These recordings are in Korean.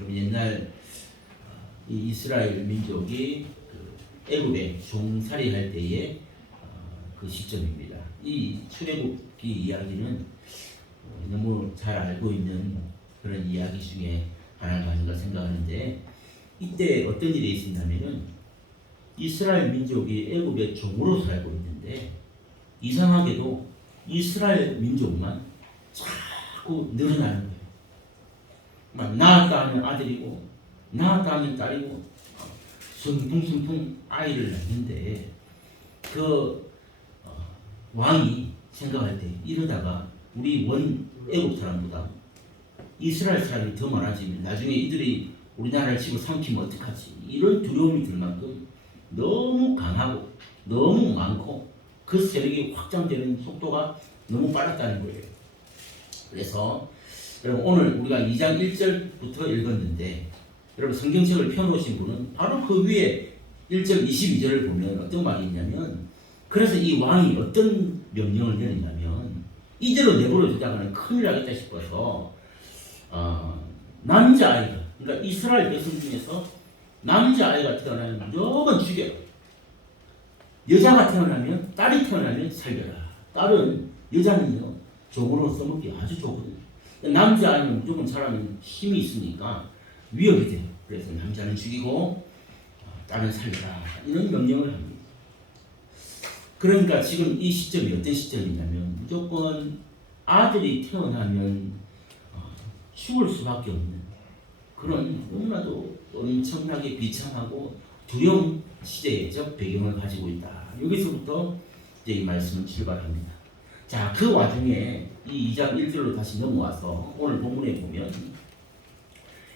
여러분 옛날 이 이스라엘 민족이 그 애굽에 종살이할 때의 그 시점입니다. 이 출애굽기 이야기는 너무 잘 알고 있는 그런 이야기 중에 하나가 아닌가 생각하는데, 이때 어떤 일이 있었냐면은 이스라엘 민족이 애굽의 종으로 살고 있는데 이상하게도 이스라엘 민족만 자꾸 늘어나는 거예요. 막 낳았다 하면 아들이고 낳았다 하면 딸이고 순풍순풍 아이를 낳는데, 그 왕이 생각할 때 이러다가 우리 원 애국 사람보다 이스라엘 사람이 더 많아지면 나중에 이들이 우리나라를 치고 삼키면 어떡하지, 이런 두려움이 들 만큼 너무 강하고 너무 많고 그 세력이 확장되는 속도가 너무 빨랐다는 거예요. 그래서 여러분 오늘 우리가 2장 1절부터 읽었는데, 여러분 성경책을 펴놓으신 분은 바로 그 위에 1절 22절을 보면 어떤 말이 있냐면, 그래서 이 왕이 어떤 명령을 내리냐면, 이대로 내버려 두다가는 큰일 나겠다 싶어서 남자아이가, 그러니까 이스라엘 백성 중에서 남자아이가 태어나면 무조건 죽여라. 여자가 태어나면, 딸이 태어나면 살려라. 딸은, 여자는요 종으로 써먹기 아주 좋거든요. 남자아이는 무조건 자라면 힘이 있으니까 위협이 돼요. 그래서 남자는 죽이고 딸은 살려라, 이런 명령을 합니다. 그러니까 지금 이 시점이 어떤 시점이냐면, 무조건 아들이 태어나면 죽을 수밖에 없는 그런 너무나도 엄청나게 비참하고 두려운 시대적 배경을 가지고 있다. 여기서부터 이제 이 말씀은 출발합니다. 자, 그 와중에 이 2장 1절로 다시 넘어와서 오늘 본문에 보면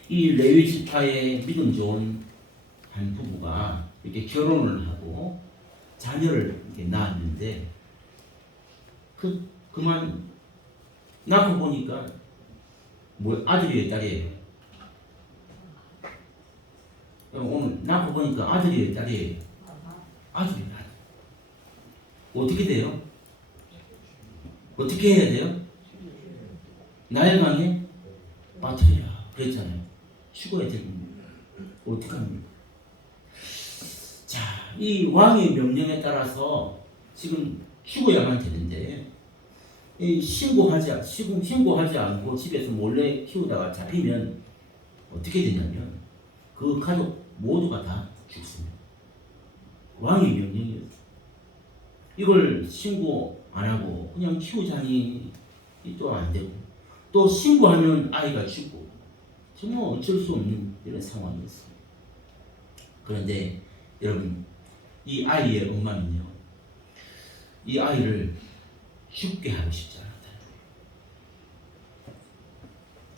이 레위 지파의 믿음 좋은 한 부부가 이렇게 결혼을 하고 자녀를 이렇게 낳았는데, 그만 낳고 보니까 뭐 아들이에요, 딸이에요? 오늘 낳고 보니까 아들이에요, 딸이에요? 아들이에요. 어떻게 돼요? 어떻게 해야 돼요? 나일강에 빠뜨리라 그랬잖아요. 죽어야 됩니다. 어떻게 합니까? 자, 이 왕의 명령에 따라서 지금 죽어야만 되는데, 신고하지 않고 집에서 몰래 키우다가 잡히면 어떻게 되냐면 그 가족 모두가 다 죽습니다. 왕의 명령이었어요. 이걸 신고 안 하고 그냥 키우자니 또 안 되고, 또 신고하면 아이가 죽고, 정말 어쩔 수 없는 이런 상황이었어요. 그런데 여러분, 이 아이의 엄마는요, 이 아이를 죽게 하고 싶지 않았다.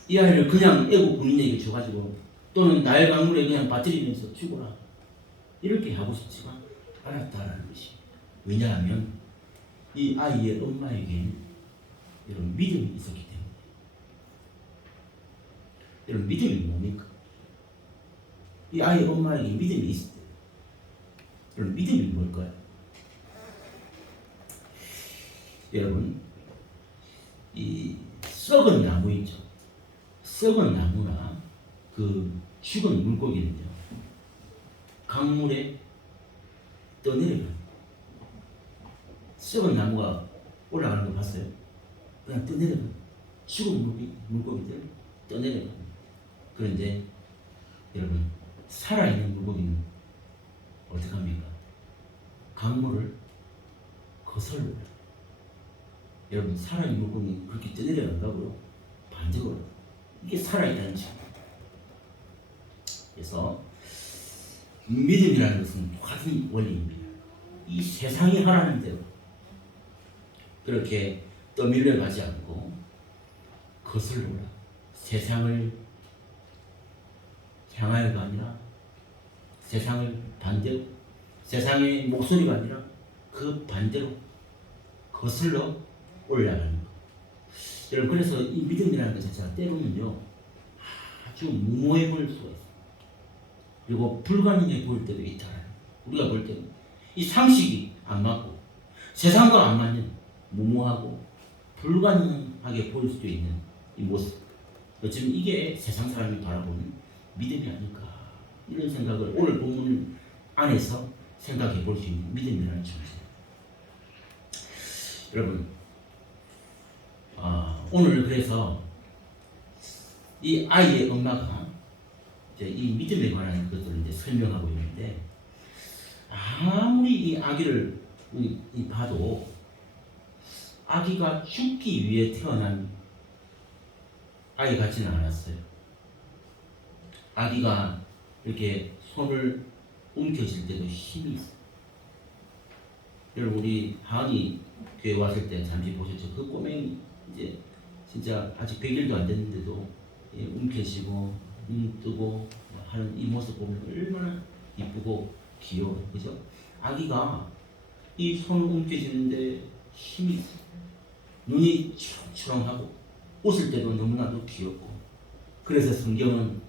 이 아이를 그냥 애국 군인에게 줘가지고 또는 나일 강물에 그냥 빠뜨리면서 죽어라, 이렇게 하고 싶지가 않았다라는 것입니다. 왜냐하면 이 아이의 엄마에게는 이런 믿음이 있었기 때문에. 이런 믿음이 뭡니까? 이 아이의 엄마에게 믿음이 있을 때, 이런 믿음이 뭘까요? 여러분, 이 썩은 나무 있죠. 썩은 나무나 그 죽은 물고기는요, 강물에 떠내려가요. 썩은 나무가 올라가는 거 봤어요? 그냥 떠내려가요. 죽은 물고기들 떠내려가요. 그런데 여러분, 살아있는 물고기는 어떻게 합니까? 강물을 거슬러요. 여러분, 살아있는 물고기는 그렇게 떠내려간다고요? 반대로 이게 살아있다는 것입니다. 그래서 믿음이라는 것은 똑같은 원리입니다. 이 세상이 하라는 대로 그렇게 떠밀려 가지 않고 거슬러라. 세상을 향하여가 아니라 세상을 반대로, 세상의 목소리가 아니라 그 반대로 거슬러 올라가는 것. 여러분, 그래서 이 믿음이라는 것 자체가 때로는요 아주 무모해 보일 수가 있어요. 그리고 불가능해 보일 때도 있다. 우리가 볼 때는 이 상식이 안 맞고 세상과 안 맞는 무모하고 불가능하게 보일 수도 있는 이 모습. 어쩌면 이게 세상 사람이 바라보는 믿음이 아닐까, 이런 생각을 오늘 본문 안에서 생각해 볼 수 있는 믿음이라는 존재. 여러분, 오늘 그래서 이 아이의 엄마가 이제 이 믿음에 관한 것들을 이제 설명하고 있는데, 아무리 이 아기를 봐도 아기가 죽기 위해 태어난 아이 같지는 않았어요. 아기가 이렇게 손을 움켜쥘 때도 힘이 있어요. 여러분, 우리 하은이 교회 왔을 때 잠시 보셨죠? 그 꼬맹이 이제 진짜 아직 100일도 안 됐는데도 움켜쥐고 눈 뜨고 하는 이 모습 보면 얼마나 이쁘고 귀여워요. 그죠? 아기가 이 손을 움켜쥐는데 힘이 있어요. 눈이 초롱초롱하고 웃을 때도 너무나도 귀엽고, 그래서 성경은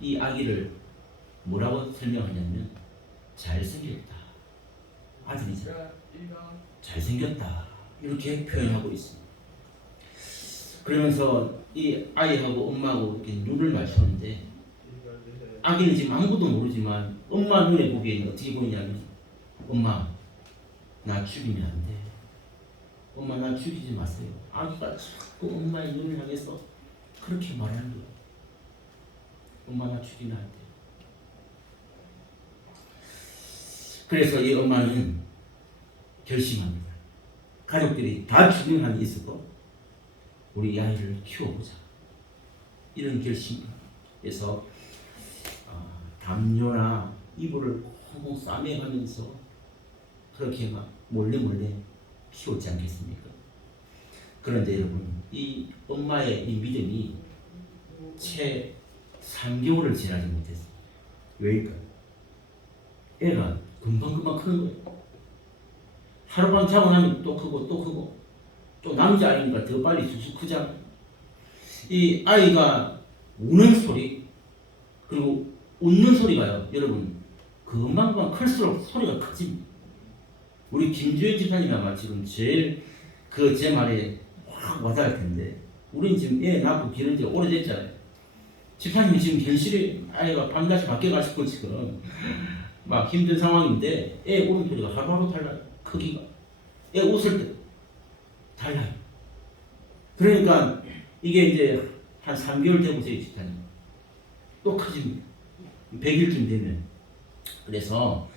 이 아기를 뭐라고 설명하냐면 잘생겼다, 아들이 잘생겼다, 이렇게 표현하고 있습니다. 그러면서 이 아이하고 엄마하고 이렇게 눈을 맞추는데, 아기는 지금 아무것도 모르지만 엄마 눈에 보기에는 어떻게 보이냐면, 엄마 나 죽이면 안 돼, 엄마 나 죽이지 마세요. 아기가 자꾸 엄마의 눈을 향해서 그렇게 말하는 거예요. 엄마 나 죽이면 안 돼. 그래서 이 엄마는 결심합니다. 가족들이 다 죽는 한이 있어도 우리 이 아이를 키워보자, 이런 결심에서 담요나 이불을 콩콩 싸매가면서 그렇게 막 몰래 키웠지 않겠습니까? 그런데 여러분, 이 엄마의 이 믿음이 채 3개월을 지나지 못했어요. 왜일까요? 애가 금방금방 크는 거예요. 하룻밤 자고 나면 또 크고 또 크고, 또 남자아이니까 더 빨리 쑥쑥 크잖아요. 이 아이가 우는 소리, 그리고 웃는 소리가요, 여러분, 금방금방 클수록 소리가 커집니다. 우리 김주현 집사님이 아마 지금 제일 제 말에 확 와닿을 텐데, 우린 지금 애 낳고 기른 지 오래됐잖아요. 집사님이 지금 현실이 아이가 밤낮이 바뀌어가지고 지금 막 힘든 상황인데, 애 우는 소리가 하루하루 달라요. 크기가. 애 웃을 때 달라요. 그러니까 이게 이제 한 3개월 되고서요, 집사님. 또 커집니다. 100일쯤 되면. 그래서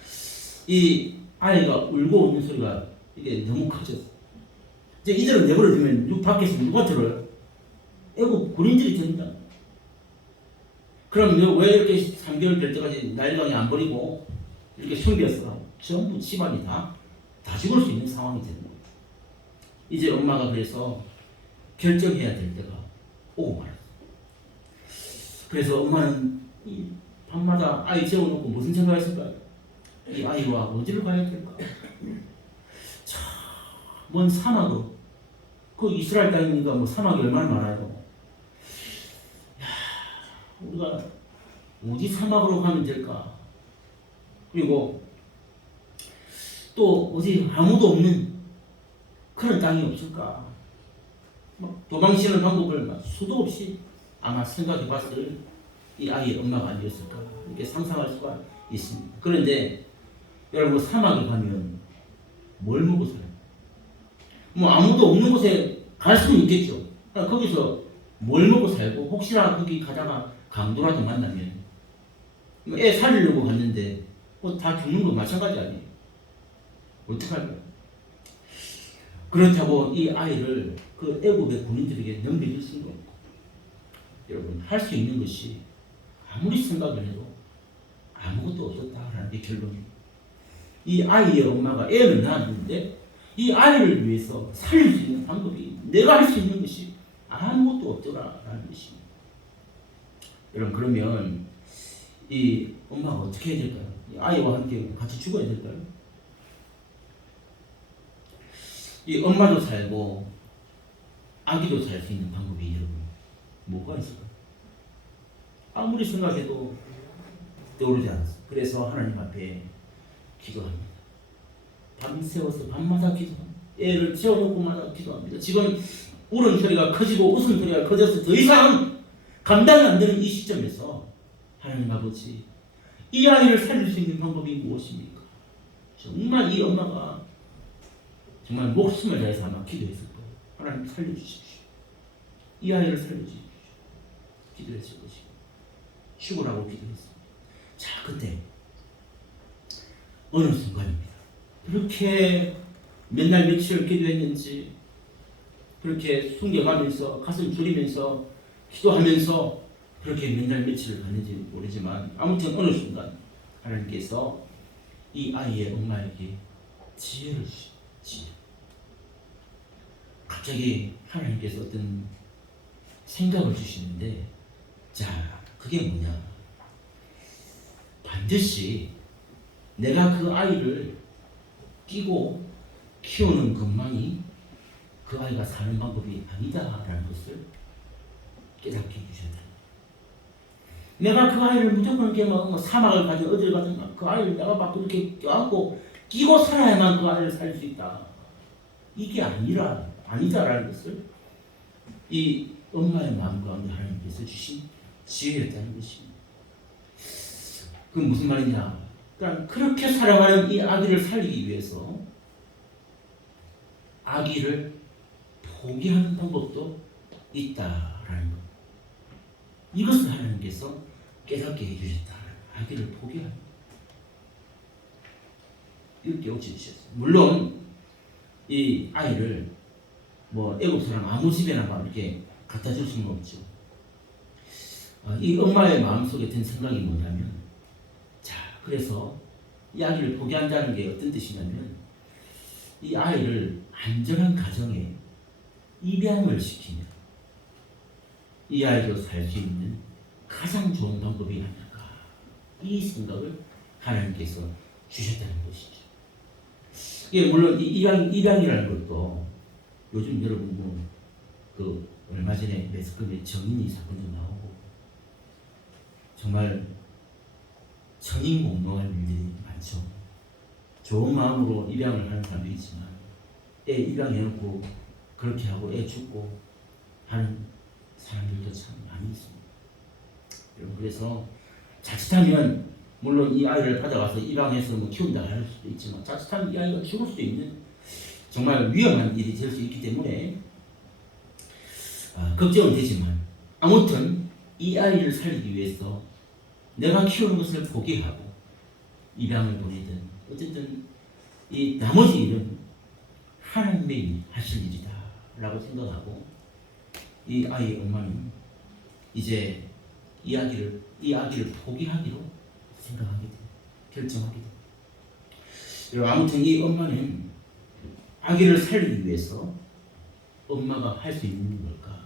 이 아이가 울고 웃는 소리가 이게 너무 커졌어. 이제 이대로 내버려두면 밖에서 누가 들어요? 애고 군인들이 듣는다. 그럼 왜 이렇게 3개월 될 때까지 나일강에 안 버리고 이렇게 숨겼어? 전부 집안이 다 죽을 수 있는 상황이 되는 거예요. 이제 엄마가 그래서 결정해야 될 때가 오고 말았어. 그래서 엄마는 이 밤마다 아이 재워놓고 무슨 생각했을까요? 이 아이와 어디를 가야 될까? 먼 사막으로. 그 이스라엘 땅이니까 뭐 사막이 얼마나 많아요. 우리가 어디 사막으로 가면 될까? 그리고 또 어디 아무도 없는 그런 땅이 없을까? 도망치는 방법을 수도 없이 아마 생각해봤을 이 아이의 엄마가 아니었을까, 이렇게 상상할 수가 있습니다. 그런데 여러분, 사막에 가면 뭘 먹고 살아요? 뭐 아무도 없는 곳에 갈 수는 있겠죠. 거기서 뭘 먹고 살고, 혹시나 거기 가다가 강도라도 만나면 애 살리려고 갔는데 다 죽는 거 마찬가지 아니에요? 어떡할까요? 그렇다고 이 아이를 그 애국의 군인들에게 넘겨줄 수는 없고, 여러분, 할 수 있는 것이 아무리 생각을 해도 아무것도 없었다라는 게 결론입니다. 이 아이의 엄마가 애를 낳았는데 이 아이를 위해서 살릴 수 있는 방법이, 내가 할 수 있는 것이 아무것도 없더라라는 것입니다. 여러분, 그러면 이 엄마가 어떻게 해야 될까요? 이 아이와 함께 같이 죽어야 될까요? 이 엄마도 살고 아기도 살 수 있는 방법이 여러분 뭐가 있을까요? 아무리 생각해도 떠오르지 않았어요. 그래서 하나님 앞에 기도합니다. 밤새워서 밤마다 기도합니다. 애를 재워놓고마다 기도합니다. 지금 우는 소리가 커지고 웃음 소리가 커져서 더 이상 감당이 안 되는 이 시점에서 하나님 아버지, 이 아이를 살릴 수 있는 방법이 무엇입니까? 정말 이 엄마가 정말 목숨을 다해서 아마 기도했을 거예요. 하나님 살려주십시오. 이 아이를 살려주십시오. 기도했을 것이고 죽으라고 기도했습니다. 자, 그때 어느 순간입니다. 그렇게 몇 날 며칠 기도했는지, 그렇게 숨겨가면서 가슴 졸이면서 기도하면서 그렇게 몇 날 며칠을 갔는지 모르지만, 아무튼 어느 순간 하나님께서 이 아이의 엄마에게 지혜를 주시죠. 지혜. 갑자기 하나님께서 어떤 생각을 주시는데, 자, 그게 뭐냐? 반드시 내가 그 아이를 끼고 키우는 것만이 그 아이가 사는 방법이 아니다라는 것을 깨닫게 해주셨다. 내가 그 아이를 무조건 이렇게 사막을 가든 어디를 가든 그 아이를 내가 막 그렇게 껴안고 끼고 살아야만 그 아이를 살릴 수 있다. 이게 아니다라는 것을 이 엄마의 마음 가운데 하나님께서 주신 지혜였다는 것입니다. 그건 무슨 말이냐? 그러니까 그렇게 살아가는 이 아기를 살리기 위해서 아기를 포기하는 방법도 있다라는 것. 이것을 하나님께서 깨닫게 해주셨다. 아기를 포기하는 것. 이렇게 깨우쳐 주셨어요. 물론 이 아이를 애국 사람 아무 집에나 막 이렇게 갖다 줄 수는 없죠. 이 엄마의 마음속에 든 생각이 뭐냐면, 자, 그래서 이 아기를 포기한다는 게 어떤 뜻이냐면, 이 아이를 안전한 가정에 입양을 시키면 이 아이도 살 수 있는 가장 좋은 방법이 아닐까, 이 생각을 하나님께서 주셨다는 것이죠. 예, 물론 이 입양이라는 것도 요즘 여러분 얼마 전에 매스컴에 정인이 사건도 나오고 정말 천인공노할 일들이 많죠. 좋은 마음으로 입양을 하는 사람도 있지만 애 입양해놓고 그렇게 하고 애 죽고 하는 사람들도 참 많이 있습니다. 그래서 자칫하면 물론 이 아이를 받아가서 입양해서 키운다 할 수도 있지만 자칫하면 이 아이가 죽을 수도 있는 정말 위험한 일이 될 수 있기 때문에 걱정은 되지만, 아무튼 이 아이를 살리기 위해서 내가 키우는 것을 포기하고 입양을 보내든 어쨌든 이 나머지 일은 하나님이 하실 일이다 라고 생각하고 이 아이의 엄마는 이제 이 아기를 포기하기로 생각하게 돼, 결정하게 돼. 아무튼 이 엄마는 아기를 살리기 위해서 엄마가 할 수 있는 걸까?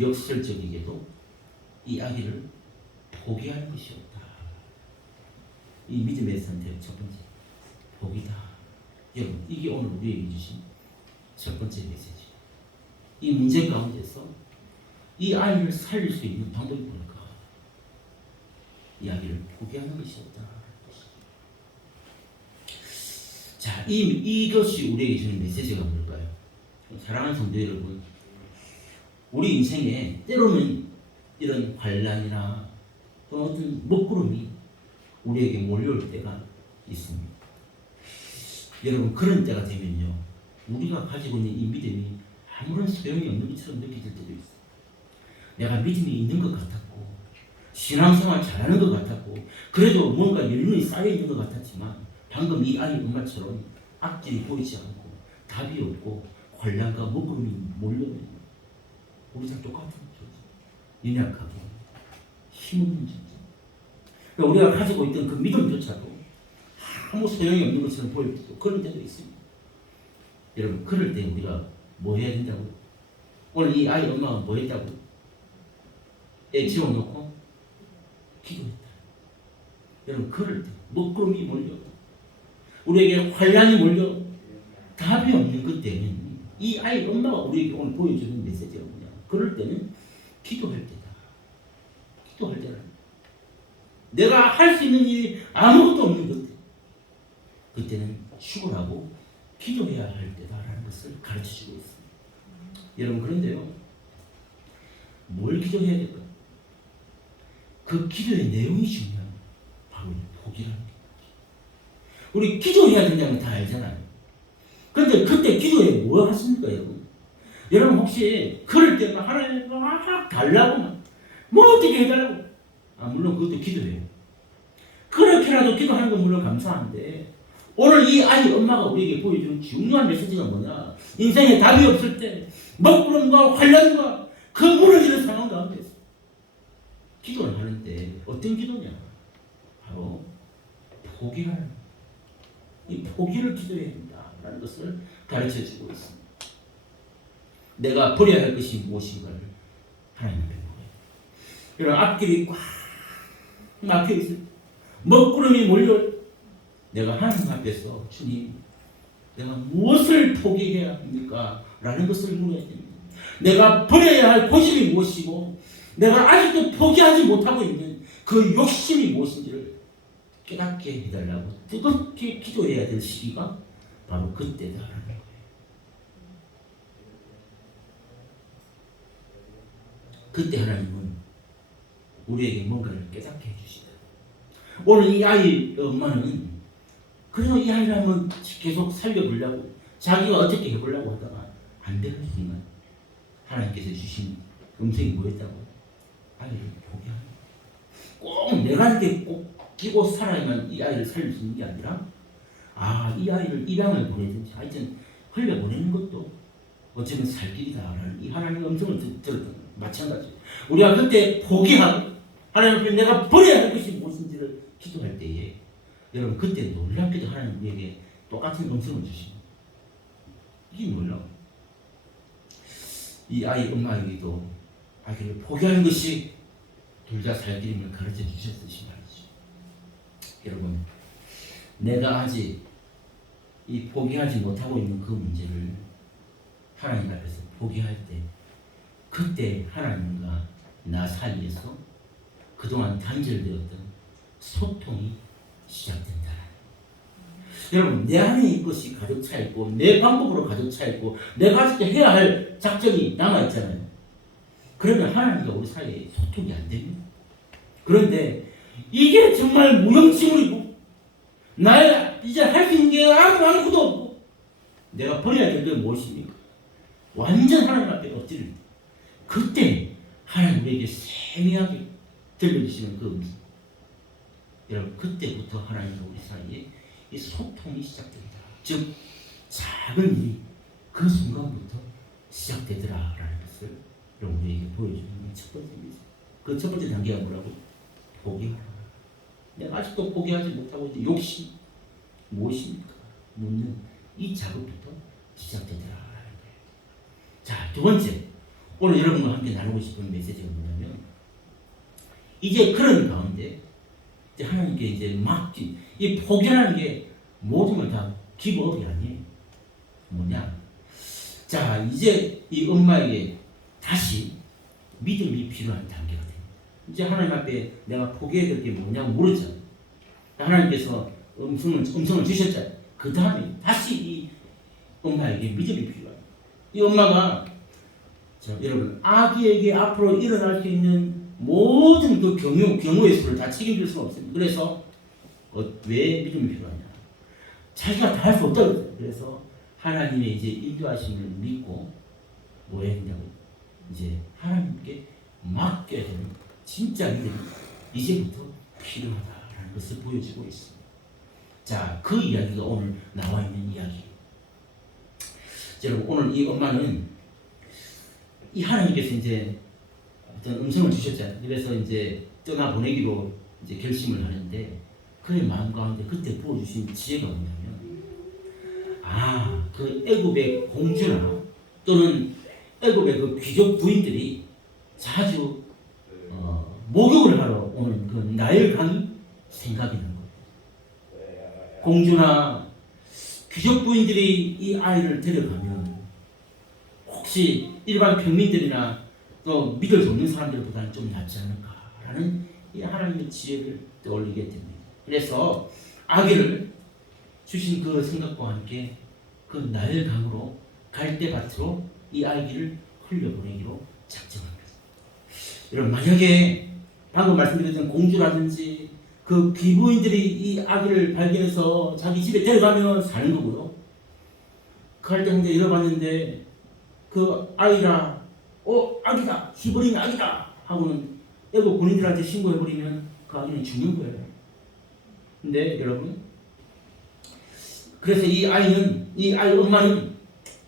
역설적이게도 이 아기를 포기하는 것이 없다. 이 믿음의 선택 첫 번째, 포기다. 여러분, 이게 오늘 우리에게 주신 첫 번째 메시지. 이 문제 가운데서 이 아이를 살릴 수 있는 방법이 뭘까? 이 아기를 포기하는 것이 없다. 자, 이것이 우리에게 주는 메시지가 뭘까요? 사랑하는 성도 여러분, 우리 인생에 때로는 이런 환난이나 또는 어떤 먹구름이 우리에게 몰려올 때가 있습니다. 여러분, 그런 때가 되면요, 우리가 가지고 있는 이 믿음이 아무런 소용이 없는 것처럼 느껴질 때도 있어요. 내가 믿음이 있는 것 같았고 신앙생활 잘하는 것 같았고 그래도 뭔가 연륜이 쌓여있는 것 같았지만, 방금 이 아이 엄마처럼 앞길이 보이지 않고 답이 없고 환난과 먹구름이 몰려오면 우리랑 똑같은 거죠. 연약하고 힘없는 존재. 그러니까 우리가 가지고 있던 그 믿음조차도 아무 소용이 없는 것처럼 보일 때도 그런 때도 있습니다. 여러분, 그럴 때 우리가 뭐 해야 된다고? 오늘 이 아이 엄마가 뭐 했다고? 애 지워놓고 기도했다. 여러분, 그럴 때 먹구름이 몰려 우리에게 환난이 몰려 답이 없는 그때는 이 아이 엄마가 우리에게 오늘 보여주는 메시지가 뭐냐? 그럴 때는 기도할 때다. 기도할 때는 내가 할 수 있는 일이 아무것도 없는 그때, 그때는 죽으라고 기도해야 할 때다라는 것을 가르쳐주고 있습니다. 여러분, 그런데요, 뭘 기도해야 될까? 그 기도의 내용이 중요한 바로 포기라는 게. 우리 기도해야 된다는 건 다 알잖아요. 그런데 그때 기도에 뭐 하십니까, 여러분? 여러분 혹시 그럴 때만 하나님 막 달라고 뭐 어떻게 해달라고? 물론 그것도 기도해요. 그렇게라도 기도하는 건 물론 감사한데 오늘 이 아이 엄마가 우리에게 보여주는 중요한 메시지가 뭐냐? 인생에 답이 없을 때 먹구름과 환란과 그 무너지는 상황 가운데서 기도를 하는데 어떤 기도냐? 바로 포기하는 이 포기를 기도해야 된다라는 것을 가르쳐주고 있습니다. 내가 버려야 할 것이 무엇인가를 하나님 앞에 보여요. 이런 앞길이 꽉 막혀 있어요. 먹구름이 몰려. 내가 하나님 앞에서 주님, 내가 무엇을 포기해야 합니까? 라는 것을 물어야 됩니다. 내가 버려야 할 고집이 무엇이고 내가 아직도 포기하지 못하고 있는 그 욕심이 무엇인지를 깨닫게 해달라고 뜨겁게 기도해야 될 시기가 바로 그때다라는 거예요. 그때 하나님은 우리에게 뭔가를 깨닫게 해주시다. 오늘 이 아이 엄마는 그래서 이 아이를 한번 계속 살려보려고 자기가 어떻게 해보려고 하다가 안 되는 순간 하나님께서 주신 음성이 뭐였다고? 아이를 포기하는 꼭 내가 이렇게 꼭 끼고 살아야만 이 아이를 살릴 수 있는 게 아니라 이 아이를 입양을 보내든지 하여튼 흘려보내는 것도 어쩌면 살 길이다라는 이 하나님의 음성을 들었던 마찬가지. 우리가 그때 포기하고 하나님 앞에 내가 버려야 할 것이 무엇인지를 기도할 때에 여러분 그때 놀랍게도 하나님 우리에게 똑같은 음성을 주십니다. 이게 놀라워. 이 아이 엄마에게도 아기를 포기하는 것이 둘 다 살 길임을 가르쳐 주셨듯이 말이죠. 여러분 내가 아직 이 포기하지 못하고 있는 그 문제를 하나님 앞에서 포기할 때 그때 하나님과 나 사이에서 그동안 단절되었던 소통이 시작된다. 여러분 내 안에 이 것이 가득 차 있고 내 방법으로 가득 차 있고 내가 아직도 해야 할 작전이 남아 있잖아요. 그러면 하나님과 우리 사이에 소통이 안 됩니다. 그런데 이게 정말 무용지물이고 나의 이제 할 수 있는 게 아무것도 없고 내가 버려야 될 게 무엇입니까? 완전 하나님 앞에 엎드릴 때 그때 하나님 우리에게 세미하게 들려주시는 그 음성. 여러분 그때부터 하나님과 우리 사이에 이 소통이 시작된다. 즉 작은 일이 그 순간부터 시작되더라라는 것을 우리에게 보여주는 첫 번째입니다. 그 첫 번째 단계가 뭐라고? 포기하라. 내가 아직도 포기하지 못하고 있는 욕심 무엇입니까? 묻는 이 작업부터 시작되더라라는 거예요. 자, 두 번째 오늘 여러분과 함께 나누고 싶은 메시지가 뭐냐면 이제 그런 가운데 이제 하나님께 이제 맡긴 이 포기라는 게 모든 걸 다 기브업이 아니에요. 뭐냐? 자, 이제 이 엄마에게 다시 믿음이 필요한 단계가 됩니다. 이제 하나님 앞에 내가 포기해야 될 게 뭐냐고 물었잖아요. 하나님께서 음성을 주셨잖아요. 그 다음에 다시 이 엄마에게 믿음이 필요합니다. 이 엄마가 자, 여러분 아기에게 앞으로 일어날 수 있는 모든 그 경우의 수를 다 책임질 수가 없습니다. 그래서 왜 믿음이 필요하냐? 자기가 다 할 수 없다 그랬어요. 그래서 하나님의 이제 인도하심을 믿고 뭐 해야 된다고? 이제 하나님께 맡겨야 되는 진짜 믿음이 이제부터 필요하다라는 것을 보여주고 있습니다. 자, 그 이야기가 오늘 나와 있는 이야기. 여러분 오늘 이 엄마는 이 하나님께서 이제 어떤 음성을 주셨잖아요. 그래서 이제 떠나보내기로 이제 결심을 하는데 그의 마음 가운데 그때 부어주신 지혜가 뭐냐면 그 애굽의 공주나 또는 애굽의 그 귀족 부인들이 자주 목욕을 하러 오는 그 나일 강이 생각이 난 거예요. 공주나 귀족 부인들이 이 아이를 데려가면 혹시 일반 평민들이나 또 믿을 수 없는 사람들보다는 좀 낫지 않을까라는 이 하나님의 지혜를 떠올리게 됩니다. 그래서 아기를 주신 그 생각과 함께 그 나일 강으로 갈대밭으로 이 아기를 흘려보내기로 작정합니다. 여러분 만약에 방금 말씀드렸던 공주라든지 그 귀부인들이 이 아기를 발견해서 자기 집에 데려가면 사는 거고요. 그할 때 혼자 열어봤는데 그 아이라 아기다, 히브린 아기다 하고는 애국 군인들한테 신고해버리면 그 아기는 죽는 거예요. 근데 여러분, 그래서 이 아이 엄마는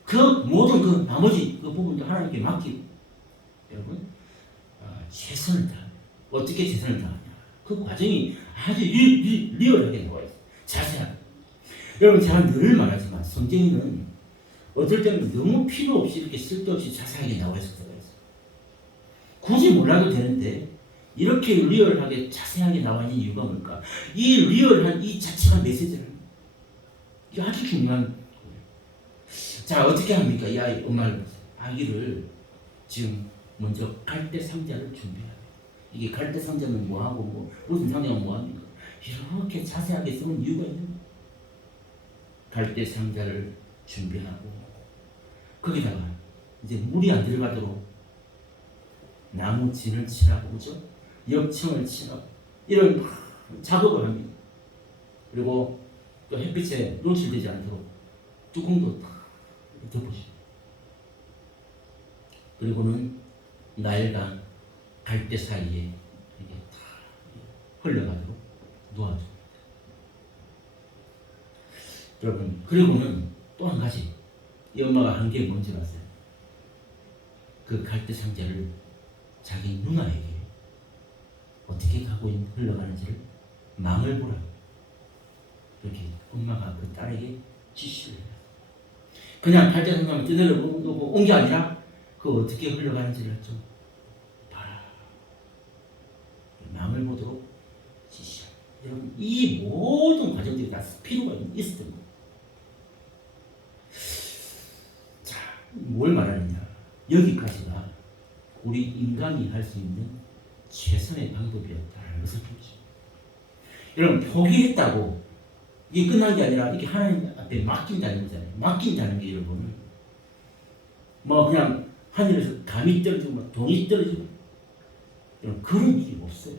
그 모든 그 나머지 그 부분도 하나님께 맡기고, 여러분, 최선을 다. 어떻게 최선을 다하냐. 그 과정이 아주 리얼하게 나와 있어요. 자세하게. 여러분, 제가 늘 말하지만 성경에는 어떨 때는 너무 필요 없이 이렇게 쓸데없이 자세하게 나와 있을 때가 있어요. 굳이 몰라도 되는데 이렇게 리얼하게 자세하게 나와 있는 이유가 뭘까? 이 리얼한 이 자체가 메시지를, 이게 아주 중요한 거예요. 자, 어떻게 합니까? 이 아이 엄마를, 아기를 지금 먼저 갈대 상자를 준비해야 돼요. 이게 갈대 상자는 뭐하고 무슨 상자가 뭐합니까? 이렇게 자세하게 쓰는 이유가 있는 거예요. 갈대 상자를 준비하고 거기다가 이제 물이 안 들어가도록 나무 진을 칠하고, 그죠? 역청을 칠하고 이런 작업을 합니다. 그리고 또 햇빛에 노출되지 않도록 뚜껑도 딱 덮으시고, 그리고는 나일과 갈대 사이에 이게 다 흘러가도록 놓아줍니다. 여러분, 그리고는 또 한 가지, 이 엄마가 한 게 뭔지 아세요? 그 갈대 상자를 자기 누나에게 어떻게 가고 흘러가는지를 망을 보라, 그렇게 엄마가 그 딸에게 지시를 해요. 그냥 갈대 상자만 뜯어내고 온 게 아니라 그 어떻게 흘러가는지를 좀 봐라, 망을 보도록 지시합니다. 여러분, 이 모든 과정들이 다 필요가 있었던 거예요. 자, 뭘 말하느냐? 여기까지가 우리 인간이 할 수 있는 최선의 방법이었다는 것을 보죠. 여러분, 포기했다고 이게 끝난 게 아니라 이게 하나님 앞에 맡긴다는 거잖아요. 맡긴다는 게, 여러분, 뭐 그냥 하늘에서 감이 떨어지고 동이 떨어지고 여러분, 그런 일이 없어요.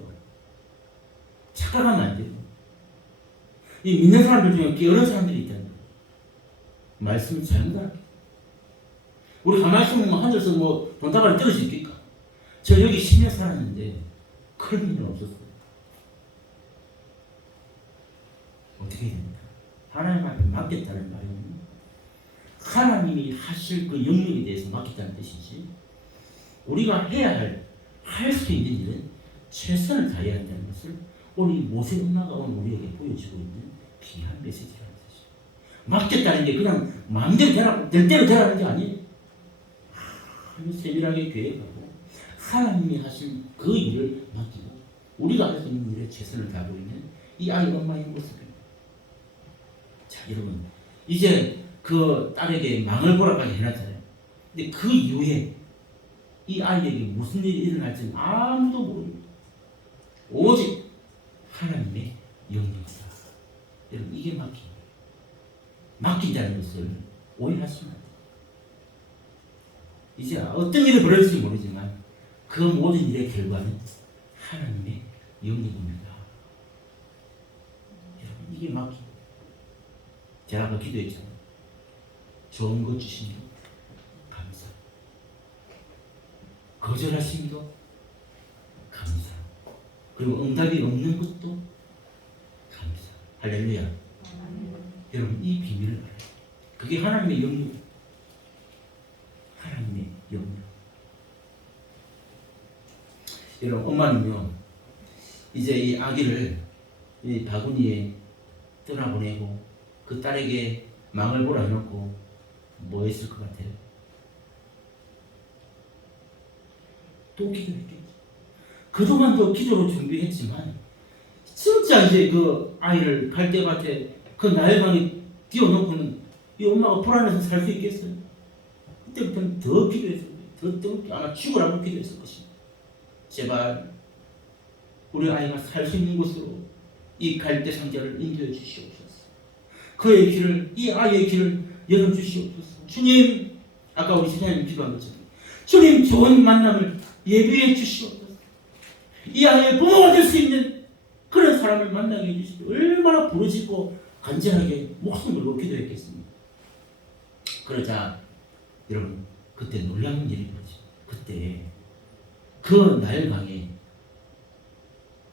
착각하면 안 돼요. 이 믿는 사람들 중에 게으른 사람들이 있다는 거예요. 말씀을 잘못 알아. 우리 가만히 있으면 하늘에서 뭐 돈다발이 떨어질까? 저 여기 10년 살았는데 그런 일은 없었어요. 어떻게 됩니까? 하나님 앞에 맡겼다는 말은 하나님이 하실 그 영역에 대해서 맡겼다는 뜻이지, 우리가 할 수 있는 일은 최선을 다해야 한다는 것을 우리 모세 엄마가 오늘 우리에게 보여주고 있는 귀한 메시지라는 뜻이에요. 맡겼다는 게 그냥 마음대로 될 대로 되라는 게 아니에요. 세밀하게 계획하고 하나님이 하신 그 일을 맡기고 우리가 할 수 있는 일에 최선을 다하고 있는 이 아이 엄마의 모습입니다. 자, 여러분, 이제 그 딸에게 망을 보라까지 해놨잖아요. 근데 그 이후에 이 아이에게 무슨 일이 일어날지는 아무도 모릅니다. 오직 하나님의 영역이다. 여러분, 이게 맡긴다는 것을 오해하시면 안 돼요. 이제 어떤 일이 벌어질지 모르지만 그 모든 일의 결과는 하나님의 영역입니다. 여러분, 이게 맡김. 제가 아까 기도했잖아요. 좋은 것 주시면 감사. 거절하심도 감사. 그리고 응답이 없는 것도 감사. 할렐루야. 여러분, 이 비밀을 알아요. 그게 하나님의 영역. 하나님의 영역. 여러분, 엄마는요, 이제 이 아기를 이 바구니에 떠나보내고 그 딸에게 망을 보라 해놓고 뭐 했을 것 같아요? 또 기도했겠죠. 그동안도 기도로 준비했지만 진짜 이제 그 아이를 갈대밭에 그 나일강에 띄워놓고는 이 엄마가 불안해서 살 수 있겠어요? 그때부터는 더 기도했어요. 더 아마 죽으라고 기도했을 것입니다. 제발 우리 아이가 살 수 있는 곳으로 이 갈대 상자를 인도해 주시옵소서. 그의 길을, 이 아이의 길을 열어주시옵소서. 주님, 아까 우리 지사님 기도한 것처럼 주님, 좋은 만남을 예비해 주시옵소서. 이 아이의 부모가 될 수 있는 그런 사람을 만나게 해주시고 얼마나 부르짖고 간절하게 목숨을 걸고 기도했겠습니까? 그러자 여러분 그때 놀라운 일이 벌어져. 그때 그 나일강에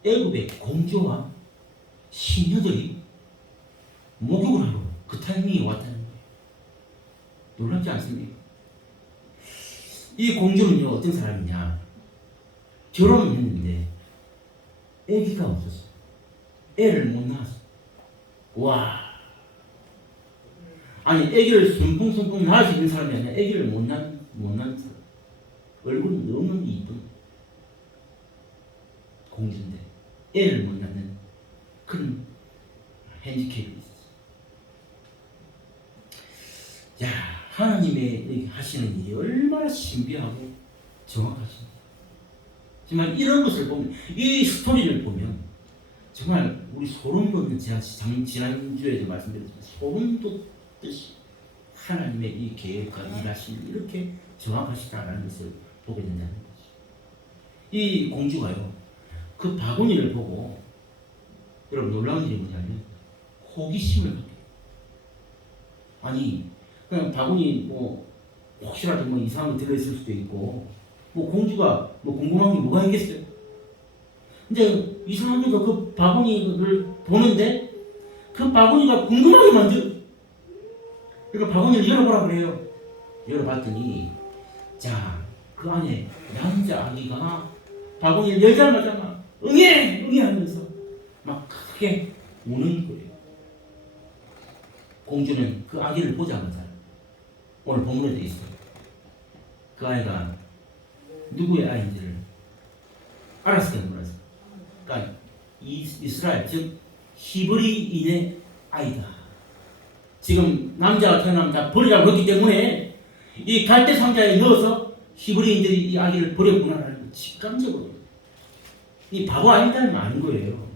애굽의 공주와 시녀들이 목욕을 하러 그 타이밍이 왔다는 거예요. 놀랍지 않습니까? 이 공주는요 어떤 사람이냐, 결혼을 했는데 아기가 없었어. 애를 못 낳았어. 와, 아니 아기를 순풍순풍 낳을 수 있는 사람이 아니라 아기를 못 낳는 사람. 얼굴은 너무 이쁜 공주인데 애를 못 낳는 그런 핸디캡이 있었어. 야, 하나님의 하시는 일이 얼마나 신비하고 정확하십니까? 정말 이런 것을 보면, 이 스토리를 보면 정말 우리 소름 돋는, 제가 지난주에도 말씀드렸지만 소름 돋듯이 하나님의 이 계획과 일하심이 이렇게 정확하시다라는 것을 보게 된다는 거죠. 이 공주가요 그 바구니를 보고, 여러분 놀라운 일이 뭐냐면 호기심을 갖게. 아니 그냥 바구니 뭐 혹시라도 뭐 이상한 거 들어있을 수도 있고, 뭐 공주가 뭐 궁금한 게 뭐가 있겠어요. 근데 이상하게도 그 바구니를 보는데 그 바구니가 궁금하게 만들어. 그러니까 바구니를 열어보라 그래요. 열어봤더니 자, 그 안에 남자 아기가 바구니를 열자마자 막 응애 하면서 막 크게 우는 거예요. 공주는 그 아기를 보자마자, 오늘 본문에 되어 있어요, 그 아이가 누구의 아이인지를 알았을 거라서. 그러니까 이스라엘, 즉 히브리인의 아이다. 지금 남자가 태어나면 다 버리라고 했기 때문에 이 갈대 상자에 넣어서 히브리인들이 이 아기를 버렸구나라는 걸 직감적으로, 이 바보 아니다는 아는 거예요.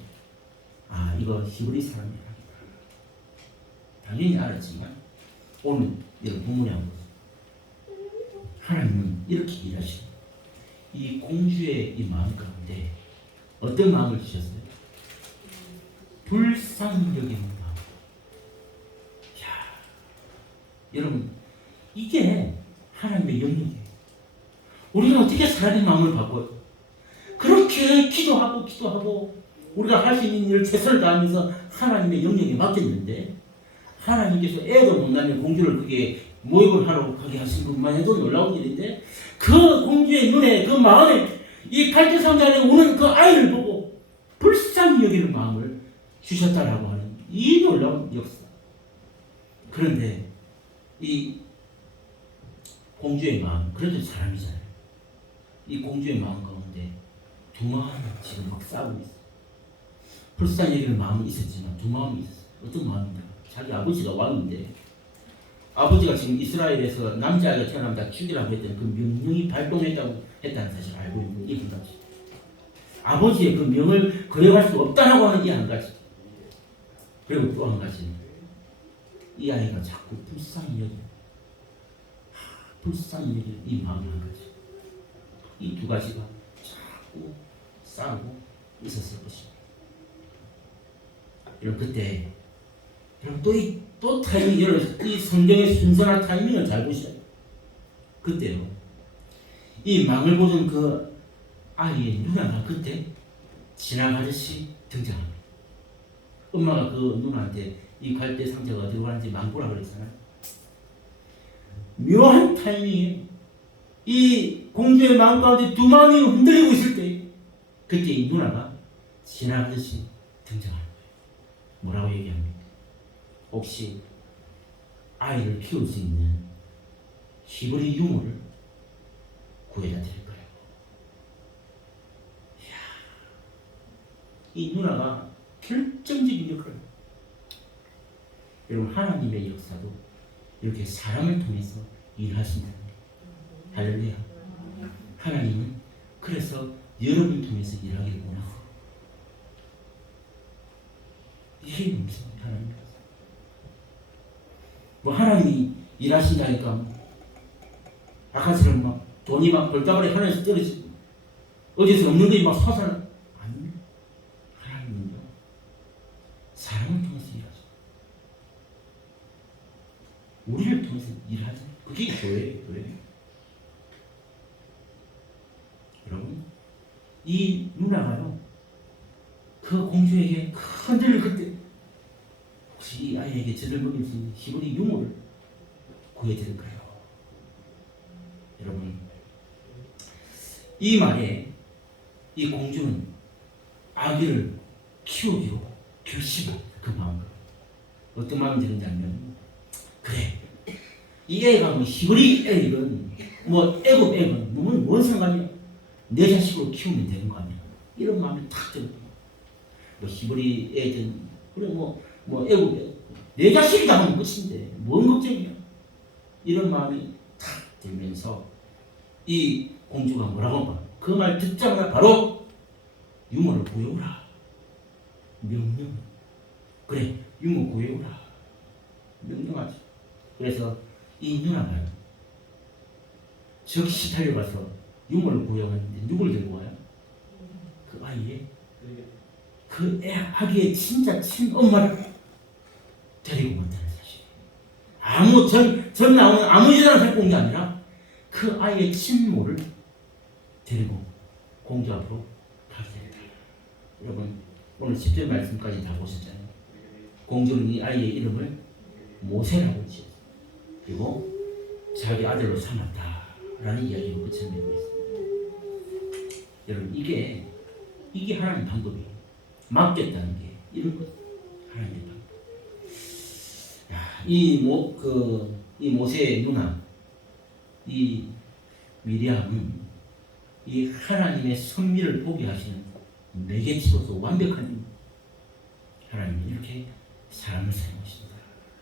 아, 이거 히브리 사람이 아니다. 당연히 알았지만 오늘 이런 본문에 한 것은 하나님은 이렇게 일하시고, 이 공주의 이 마음 가운데 어떤 마음을 주셨어요? 불쌍히 여기는 마음. 야, 여러분 이게 하나님의 영역이에요. 우리가 어떻게 사람의 마음을 바꿔요? 그렇게 기도하고 우리가 할 수 있는 일을 최선을 다하면서 하나님의 영역에 맡겼는데, 하나님께서 애도 못 낳는 공주를 그게 모욕을 하러 가게 하신 것만 해도 놀라운 일인데, 그 공주의 눈에, 그 마음에, 이 갈대 상자에 우는 그 아이를 보고 불쌍히 여기는 마음을 주셨다라고 하는 이 놀라운 역사. 그런데 이 공주의 마음, 그래도 사람이잖아요. 이 공주의 마음 가운데 두 마음이 지금 막 싸우고 있어요. 불쌍히 여기는 마음은 있었지만 두 마음이 있었어요. 어떤 마음이냐? 자기 아버지가 왕인데, 아버지가 지금 이스라엘에서 남자아이가 태어나면 다 죽이라고 했던 그 명령이 발동했다고 했다는 사실을 알고 있는 이 분 당시, 아버지의 그 명을 거역할 수 없다라고 하는 이 한 가지, 그리고 또 한 가지, 이 아이가 자꾸 불쌍히 여기는 이 마음 한 가지, 이 두 가지가 자꾸 싸우고 있었을 것입니다. 여러분 그때, 여러분 또 타이밍, 여러분 이 성경의 순서나 타이밍을 잘 보셔야 돼요. 그때요, 이 망을 보던 그 아이의 누나가 그때 지나가듯이 등장합니다. 엄마가 그 누나한테 이 갈대 상자가 어디로 가는지 망보라 그랬잖아요. 묘한 타이밍에 이 공주의 마음 가운데 두 마음이 흔들리고 있을 때, 그때 이 누나가 지나가듯이 등장합니다. 뭐라고 얘기합니까? 혹시 아이를 키울 수 있는 히브리 유모를 구해다 드릴까요? 이야, 이 누나가 결정적인 역할을. 여러분 하나님의 역사도 이렇게 사람을 통해서 일하신다는 거예요. 할렐루야. 하나님은 그래서 여러분 통해서 일하기를 원하세요. 이게 무슨 하나님입니까? 뭐 하나님이 일하신다니까 아까처럼 막 돈이 막 벌다발에 하늘에서 떨어지고 어디서 없는 것이 막 솟아나, 통해서 일하죠. 그게 교회예요. 교회. 여러분, 이 누나가요, 그 공주에게 큰일을 그때 혹시 이 아이에게 젖을 먹일 수 있는 히브리 유모를 구해드릴까요? 여러분, 이 말에 이 공주는 아기를 키우기로 결심한 그 마음과 어떤 마음이 드는냐면, 그래, 이 애가 뭐 히브리 애이건 뭐 애국 애건 뭔 상관이야, 내 자식으로 키우면 되는 거 아니야, 이런 마음이 탁 들어요. 뭐 히브리 애든 그래 뭐 애국 애, 내 자식이다 하면 끝인데 뭔 걱정이야, 이런 마음이 탁 들면서 이 공주가 뭐라고 봐, 그 말 듣자마자 바로 유모를 구해오라 명령. 그래, 유모 구해오라 명령하죠. 그래서 이 누나가 즉시 달려가서 유모를 구해왔는데 누굴 들고 와요? 그 아이의 그 아기의 진짜 친엄마를 데리고 왔다는 사실. 아무 전 나오는 아무 짓이나 데리고 온 게 아니라 그 아이의 친모를 데리고 공주 앞으로 가세요. 여러분, 오늘 10절 말씀까지 다 보셨잖아요. 공주는 이 아이의 이름을 모세라고 지었어요. 그리고 자기 아들로 삼았다라는 이야기로 끝을 맺고 있습니다. 여러분, 이게 하나님 방법이에요. 맡겼다는 게 이런 것, 하나님의 방법. 이 모세의 누나, 이 미리암은 이 하나님의 섭리를 보게 하시는 매개체로서 완벽한 인. 하나님은 이렇게 사람을 사용하신다.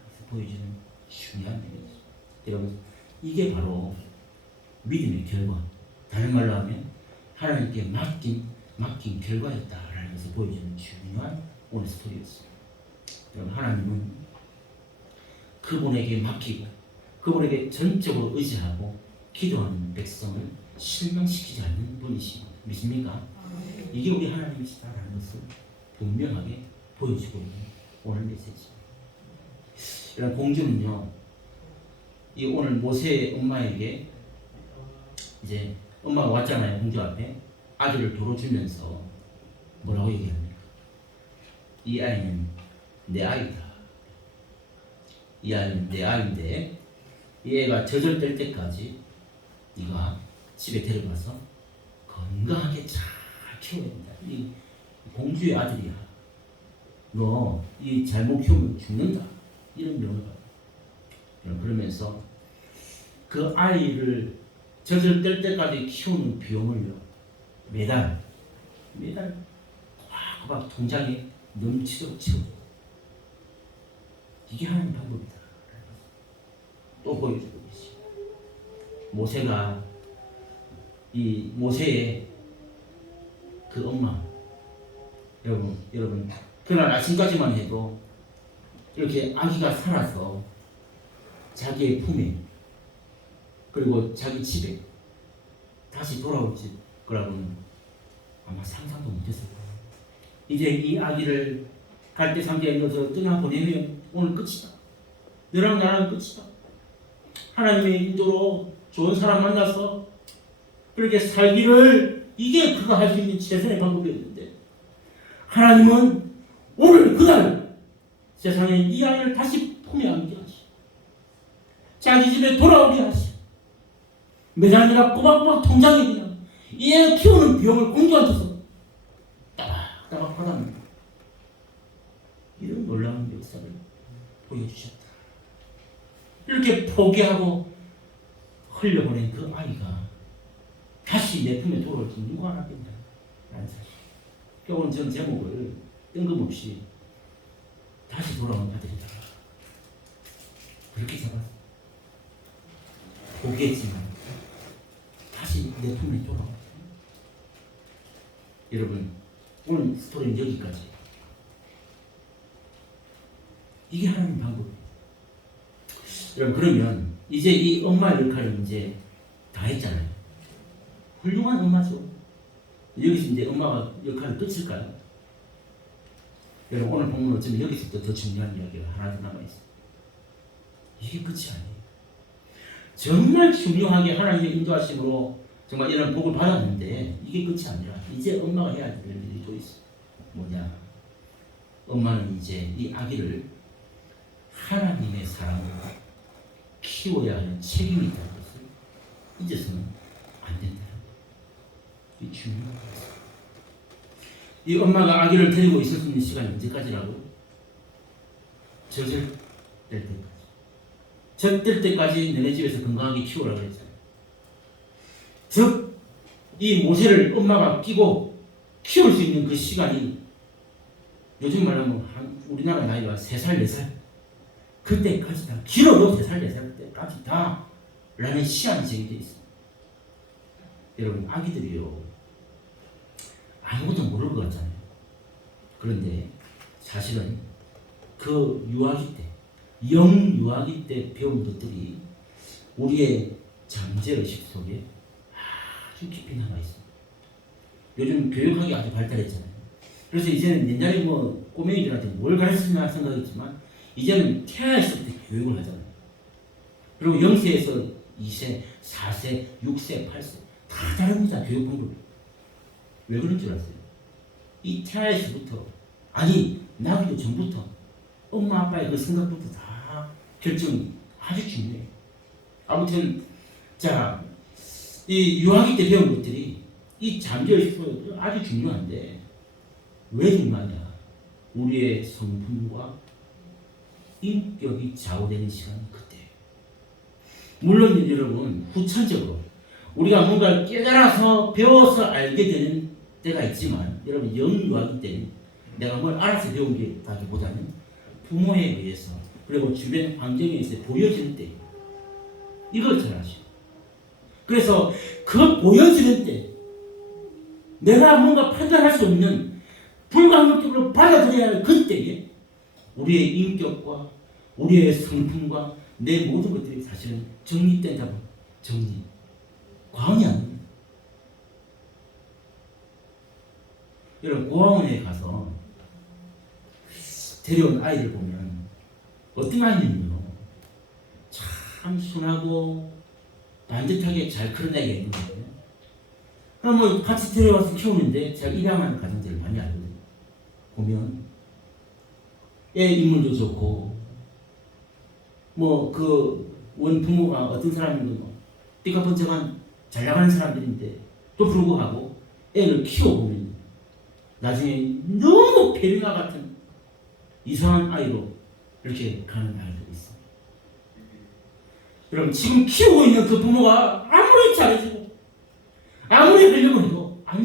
그래서 보여주는 중요한 내용이죠. 여러분, 이게 바로 믿음의 결과. 다른 말로 하면 하나님께 맡긴 결과였다라는 것을 보여주는 중요한 오늘 스토리였습니다. 여러분, 하나님은 그분에게 맡기고 그분에게 전적으로 의지하고 기도하는 백성을 실망시키지 않는 분이시고, 믿습니까? 이게 우리 하나님이시다라는 것을 분명하게 보여주고 있는 오늘 메시지. 이런 공주는요, 이 오늘 모세의 엄마에게 이제 엄마가 왔잖아요. 공주 앞에 아들을 도로 주면서 뭐라고 얘기합니까? 이 아이는 내 아이다. 이 아이는 내 아이인데 이 애가 젖을 때까지 네가 집에 데려가서 건강하게 잘 키워야 된다. 이 공주의 아들이야. 너 이 잘못 키우면 죽는다. 이런 명을 받아. 그러면서 그 아이를 젖을 뗄 때까지 키우는 비용을요, 매달 꽉꽉 통장에 넘치도록 채워줘. 이게 하나님 방법이다. 또 보여주고 계시. 모세가 이 모세의 그 엄마, 여러분 그날 아침까지만 해도 이렇게 아기가 살아서 자기의 품에 그리고 자기 집에 다시 돌아올 거라고는 아마 상상도 못했을 거예요. 이제 이 아기를 갈대 상자에 넣어서 떠나 보내면 오늘 끝이다. 너랑 나랑 끝이다. 하나님의 인도로 좋은 사람 만나서 그렇게 살기를, 이게 그가 할 수 있는 최선의 방법이었는데, 하나님은 오늘 그날 세상에 이 아이를 다시 품에 안게 하시, 자기 집에 돌아오게 하시, 매장이나 꼬박꼬박 통장에 그냥 이 애 키우는 비용을 공주한테서 따박따박 받아는 이런 놀라운 역사를 보여주셨다. 이렇게 포기하고 흘려보낸 그 아이가 다시 내 품에 돌아올지 누가 알았겠냐 라는 사실. 오늘 전 제목을 뜬금없이 다시 돌아온 아들이다 그렇게 잡았어. 포기했지만 다시 내 품에 돌아왔어. 여러분, 오늘 스토리는 여기까지. 이게 하나님 방법이에요. 여러분, 그러면 이제 이 엄마 역할을 이제 다 했잖아요. 훌륭한 엄마죠. 여기서 이제 엄마가 역할을 끝일까요? 여러분, 오늘 본문 어쩌면 여기서부터 더 중요한 이야기가 하나 더 남아있어요. 이게 끝이 아니에요. 정말 중요하게 하나님의 인도하심으로 정말 이런 복을 받았는데 이게 끝이 아니라 이제 엄마가 해야 될 일이 또 있어. 뭐냐? 엄마는 이제 이 아기를 하나님의 사랑으로 키워야 하는 책임이 있다는 것을 잊어서는 안 된다는 것. 이 중요한 것입니다. 이 엄마가 아기를 데리고 있을 수 있는 시간이 언제까지라고? 젖을 뗄 때까지. 젖 뗄 때까지 너네 집에서 건강하게 키우라고 했잖아요. 즉, 이 모세를 엄마가 끼고 키울 수 있는 그 시간이 요즘 말하면 우리나라 나이가 3살, 4살 그때까지 다, 길어도 3살, 4살 때까지 다 라는 시간이 정해져 있습니다. 여러분, 아기들이요 아무것도 모를 것 같잖아요. 그런데 사실은 그 유아기 때, 영유아기 때 배운 것들이 우리의 잠재의식 속에 아주 깊이 남아 있습니다. 요즘 교육학이 아주 발달했잖아요. 그래서 이제는 옛날에 뭐 꼬맹이들한테 뭘 가르치나 생각했지만 이제는 태아에서부터 교육을 하잖아요. 그리고 0세에서 2세, 4세, 6세, 8세 다 다릅니다. 교육 방법이. 왜 그런 줄 아세요? 이 태아에서부터, 아니 나기도 전부터 엄마 아빠의 그 생각부터 다 결정이 아주 중요해요. 아무튼 자, 이 유아기 때 배운 것들이 이 잠재의식 속에 아주 중요한데 왜 중요하냐? 우리의 성품과 인격이 좌우되는 시간이 그때예요. 물론 여러분 후천적으로 우리가 뭔가를 깨달아서 배워서 알게 되는 때가 있지만 여러분 영유아기 때는 내가 뭘 알아서 배운 게 다기보다는 부모에 의해서 그리고 주변 환경에 의해서 보여지는 때 이걸 잘 아시죠. 그래서 그 보여지는 때 내가 뭔가 판단할 수 없는 불가항력적으로 받아들여야 할 그때에 우리의 인격과 우리의 성품과 내 모든 것들이 사실은 정립된다고 정리 과언이 아닙니다. 여러분 고아원에 가서 데려온 아이를 보면 어떤 아이는요 참 순하고 반듯하게 잘 크는 아이가 있는 거예요. 그럼 뭐 같이 데려와서 키우는데 제가 입양하는 가정들을 많이 알거든요. 보면 애 인물도 좋고 뭐 그 원부모가 어떤 사람인가 뭐 삐까뻔쩍한 잘 나가는 사람들인데 또 불구하고 애를 키워보면 나중에 너무 폐륜아 같은 이상한 아이로 이렇게 가는 아이들이 있어요. 여러분 지금 키우고 있는 그 부모가 아무리 잘해주고 아무리 하려고 해도 안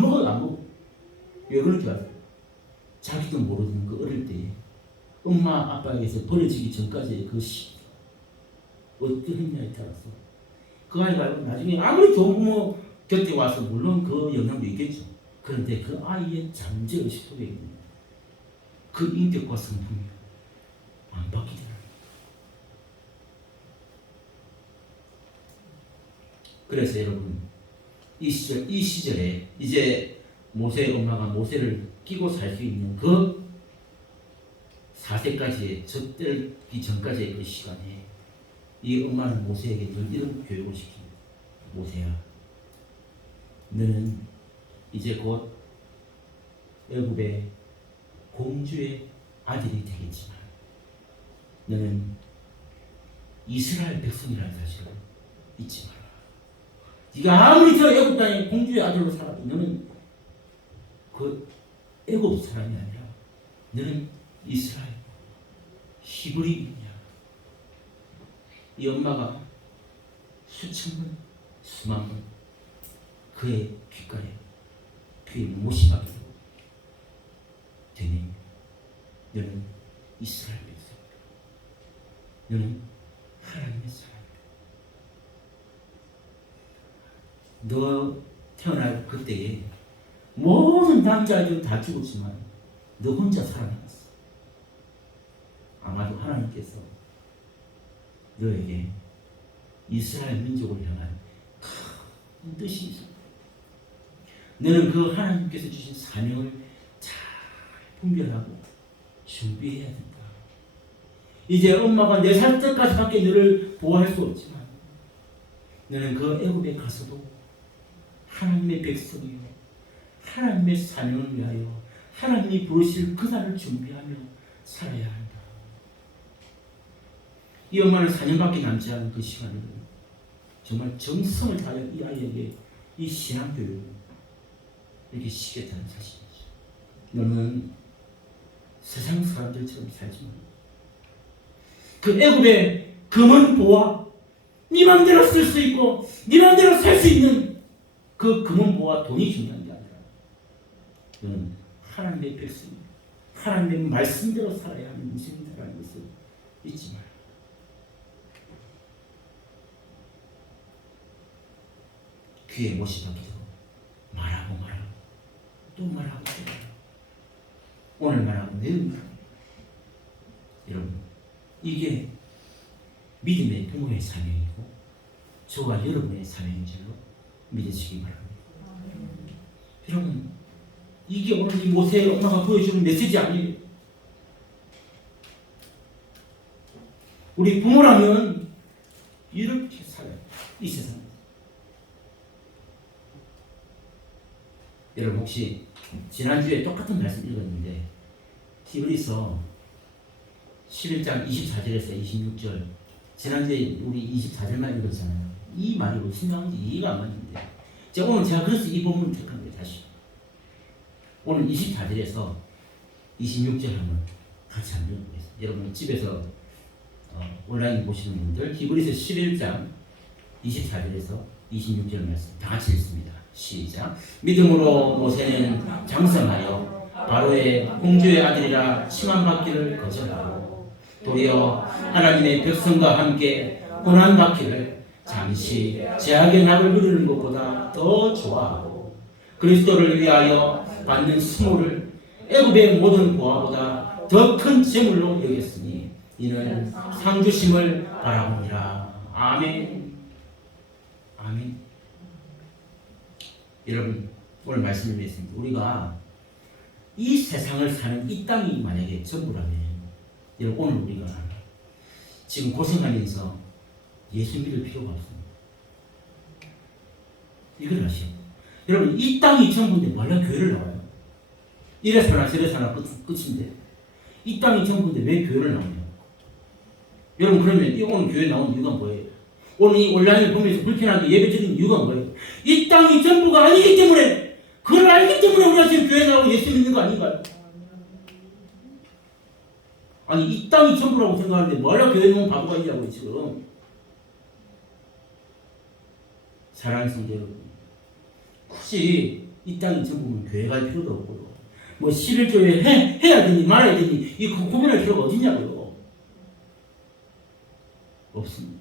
먹어요. 안 먹어. 왜 그런 줄 아세요? 자기도 모르는 그 어릴 때에 엄마 아빠에게서 버려지기 전까지의 그 시 어떠했냐에 따라서 그 아이가 나중에 아무리 좋은 부모 곁에 와서 물론 그 영향도 있겠죠. 그런데 그 아이의 잠재의식 속에 있는 그 인격과 성품이 안 바뀌더라고요. 그래서 여러분 이 시절에 이제 모세의 엄마가 모세를 끼고 살 수 있는 그 4세까지의 젖들기 전까지의 그 시간에 이 엄마는 모세에게 늘 이런 교육을 시킵니다. 모세야, 너는 이제 곧 애굽의 공주의 아들이 되겠지만 너는 이스라엘 백성이라는 사실을 잊지 마라. 네가 아무리 저 애굽 땅의 공주의 아들로 살아도 너는 그 애굽 사람이 아니라 너는 이스라엘 히브리인이야. 이 엄마가 수천 번, 수만 번 그의 귓가에 귀에 못이 박히고 되니 너는 이스라엘 백성, 너는 하나님의 사람이야. 너 태어날 그때에 모든 남자아이들 다 죽었지만 너 혼자 살아남았어. 아마도 하나님께서 너에게 이스라엘 민족을 향한 큰 뜻이 있어. 너는 그 하나님께서 주신 사명을 잘 분별하고 준비해야 된다. 이제 엄마가 4살 때까지밖에 너를 보호할 수 없지만 너는 그 애굽에 가서도 하나님의 백성이요 하나님의 사명을 위하여 하나님이 부르실 그 날을 준비하며 살아야 한다. 이 엄마는 4년밖에 남지 않은 그 시간을 정말 정성을 다하여 이 아이에게 이 신앙교육을 이렇게 시켰다는 사실이죠. 너는 세상 사람들처럼 살지 마. 그 애굽의 금은 보화, 네 맘대로 쓸 수 있고 네 맘대로 살 수 있는 그 금은 보화 돈이 중요한 게 아니라 너는 하나님의 백성, 하나님의 말씀대로 살아야 하는 인생이라는 것을 잊지 마라. 귀에 못이 박히도록 말하고 또 말하고 또 말하고 오늘 말하고 내일 말하고. 여러분, 이게 믿음의 부모의 사명이고 저와 여러분의 사명인 줄로 믿으시기 바랍니다. 여러분, 이게 오늘 이 모세 엄마가 보여주는 메시지 아니에요. 우리 부모라면 이렇게 살아요. 이 세상에. 여러분, 혹시 지난주에 똑같은 말씀 읽었는데 히브리서 11장 24절에서 26절, 지난주에 우리 24절만 읽었잖아요. 이 말이 무슨 말인지 이해가 안 맞는데 제가 그래서 이 본문을 택한 거예요. 다시 오늘 24절에서 26절 한번 같이 한번 읽어보겠습니다. 여러분 집에서 온라인 보시는 분들 히브리서 11장 24절에서 26절 말씀 다 같이 읽습니다. 시작. 믿음으로 모세는 장성하여 바로의 공주의 아들이라 칭함받기를 거절하고 도리어 하나님의 백성과 함께 고난받기를 잠시 제약의 낙을 누리는 것보다 더 좋아하고 그리스도를 위하여 받는 수모를 애굽의 모든 보화보다 더 큰 재물로 여겼으니 이는 상 주심을 바라옵니다. 아멘. 아멘. 여러분, 오늘 말씀을 드리겠습니다. 우리가 이 세상을 사는 이 땅이 만약에 전부라면 여러분, 오늘 우리가 지금 고생하면서 예수 믿을 필요가 없습니다. 이걸 아시오. 여러분, 이 땅이 전부인데 뭐하러 교회를 나와요? 이래서나 저래서나 끝인데 이 땅이 전부인데 왜 교회를 나오냐? 여러분, 그러면 오늘 교회 나온 이유가 뭐예요? 오늘 이 온라인을 보면서 불편하게 예배드리는 이유가 뭐예요? 이 땅이 전부가 아니기 때문에, 그걸 알기 때문에 우리가 지금 교회 나오고 예수 믿는 거 아닌가요? 아니, 이 땅이 전부라고 생각하는데 뭐하러 교회 나오면 바보가 있냐고요 지금. 사랑하는 성도 여러분, 굳이 이 땅이 전부면 교회 갈 필요도 없고요. 뭐 11조에 해야 되니 말아야 되니 이 고민할 필요가 어딨냐고요. 없습니다.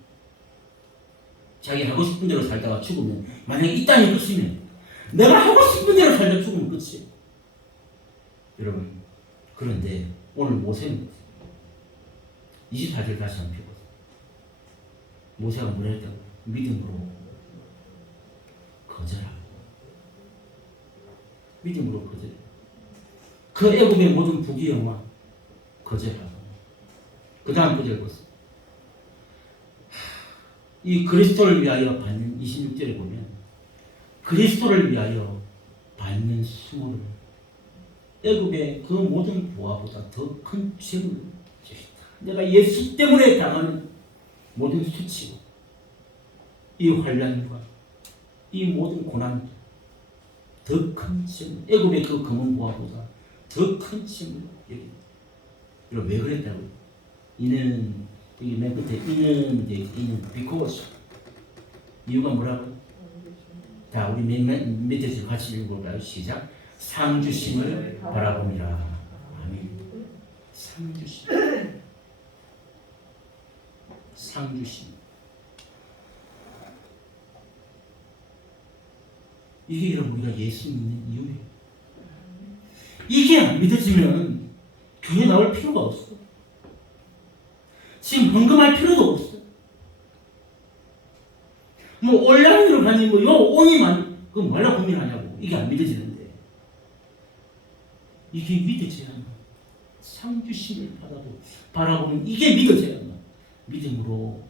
자기 하고 싶은 대로 살다가 죽으면, 만약에 이 땅이 끝이면 내가 하고 싶은 대로 살다 죽으면 끝이에요. 여러분, 그런데 오늘 모세는 24절 다시 한번 펴보세요. 모세가 뭐라 했다고? 믿음으로 거절하고, 믿음으로 거절하고, 그 애굽의 모든 부귀영화 거절하고, 그 다음 구절 보세요. 이 그리스도를 위하여 받는 26절에 보면 그리스도를 위하여 받는 수모를 애굽의 그 모든 보화보다 더 큰 재물을 주셨다. 내가 예수 때문에 당하는 모든 수치고 이 환난과 이 모든 고난 더 큰 재물, 애굽의 그 금은 보화보다 더 큰 재물을 여기. 여러분, 왜 그랬다고요? 이는 여기 맨 끝에 이는 because 이유가 뭐라고? 자, 우리 맨 밑에서 같이 읽어볼까요? 시작. 상 주심을 바라봅니다. 아멘. 상 주심. 상 주심. 이게 여러분 우리가 예수 믿는 이유예요. 이게 안 믿어지면 교회 나올 필요가 없어. 지금 헌금할 필요도 없어. 뭐 온라인으로 가니 뭐 요 오니만 그 뭐라 고민하냐고. 이게 안 믿어지는데 이게 믿어져야만 상주심을 바라보면 이게 믿어져야만 믿음으로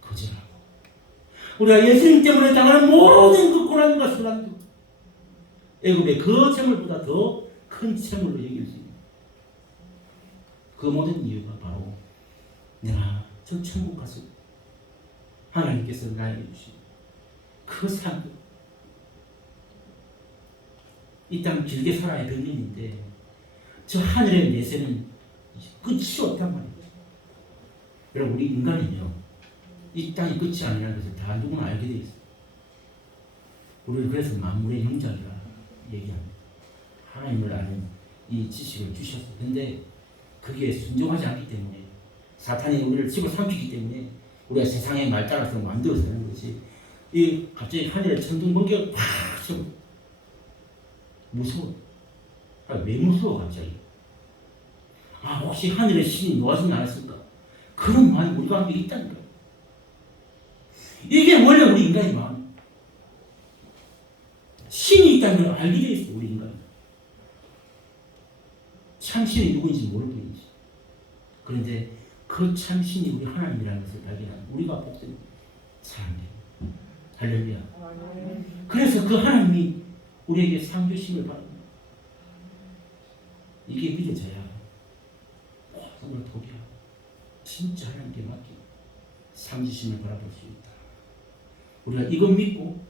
거절하고 우리가 예수님 때문에 당하는 모든 그 고난과 순환도 애굽의 그 재물보다 더 큰 재물로 여길 수 있는 그 모든 이유가 바로 내가 저 천국 가서 하나님께서 나에게 주신 그 상급 이 땅 길게 살아야 100년인데 저 하늘의 내세는 끝이 없단 말이에요. 여러분 우리 인간은요 이 땅이 끝이 아니라는 것을 다 누구나 알게 돼 있어요. 우리는 그래서 만물의 영장이라 얘기합니다. 하나님을 아는 이 지식을 주셨어요. 근데 그게 순종하지 않기 때문에 사탄이 우리를 집어삼키기 때문에 우리가 세상의 말 따라서 만들어서 하는 것이 이 갑자기 하늘에 천둥 번개가 팍 쳐 무서워. 왜 무서워 갑자기? 혹시 하늘에 신이 놓아주지 않았을까? 그런 마음이 우리 가운데 있다니까. 이게 원래 우리 인간의 마음. 신이 있다는 걸 알게 돼 있어 우리 인간. 참신이 누구인지 모를 뿐이지. 그런데 그 참신이 우리 하나님이라는 것을 발견한 우리가 복된 사람들. 할렐루야. 그래서 그 하나님이 우리에게 상 주심을 바랍니다. 이게 믿어져야 정말 포기하고 진짜 하나님께 맡기고 상 주심을 바라볼 수 있다. 우리가 이것 믿고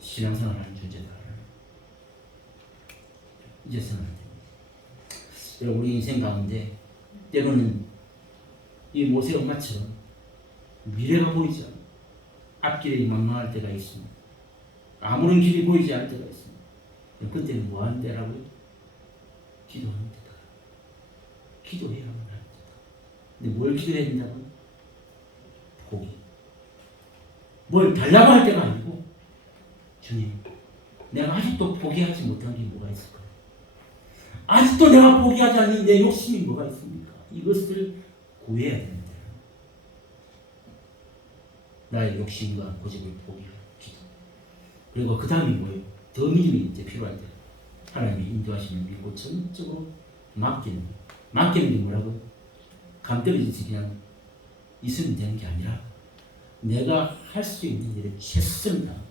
신앙생활하는 존재다. 이제서는 안 됩니다. 우리 인생 가운데 때로는 이 모세 엄마처럼 미래가 보이지 않아 앞길이 망망할 때가 있습니다. 아무런 길이 보이지 않을 때가 있습니다. 그때는 뭐 하는 때라고요? 기도하는 때다. 기도해야만 하는 때다. 근데 뭘 기도해야 된다고요? 포기. 뭘 달라고 할 때가 아니고 주님 내가 아직도 포기하지 못한 게 뭐가 있을까? 아직도 내가 포기하지 않는 내 욕심이 뭐가 있습니까? 이것을 구해야 됩니다. 나의 욕심과 고집을 포기하는 기도. 그리고 그 다음이 뭐예요? 더 믿음이 이제 필요할 때 하나님의 인도하심을 믿고 전적으로 맡기는 게 뭐라고? 감 떨어지지 그냥 있으면 되는 게 아니라 내가 할 수 있는 일에 최선을 다하고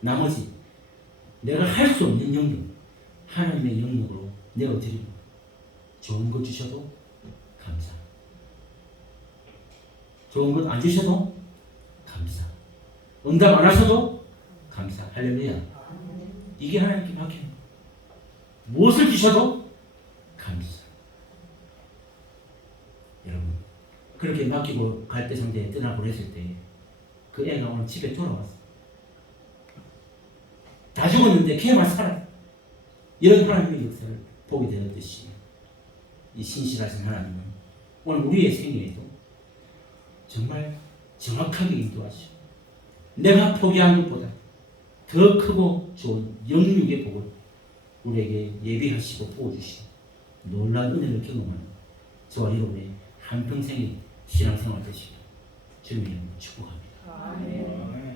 나머지 내가 할 수 없는 영역 하나님의 영역으로 내어드리고 좋은 것 주셔도 감사, 좋은 것 안 주셔도 감사, 응답 안 하셔도 감사. 할렐루야. 이게 하나님께 맡기는 거예요. 무엇을 주셔도 감사. 여러분 그렇게 맡기고 갈대 상자에 떠나고 했을 때 그 애가 오늘 집에 돌아왔어. 다 죽었는데 걔만 살아. 이런 하나님의 역사를 보게 되었듯이 이 신실하신 하나님은 오늘 우리의 생애에도 정말 정확하게 인도하시고 내가 포기한 것보다 더 크고 좋은 영육의 복을 우리에게 예비하시고 부어주시고 놀라운 은혜를 경험하는 저와 여러분의 한평생의 신앙생활 되시길 주님의 이름으로 축복합니다. 아멘.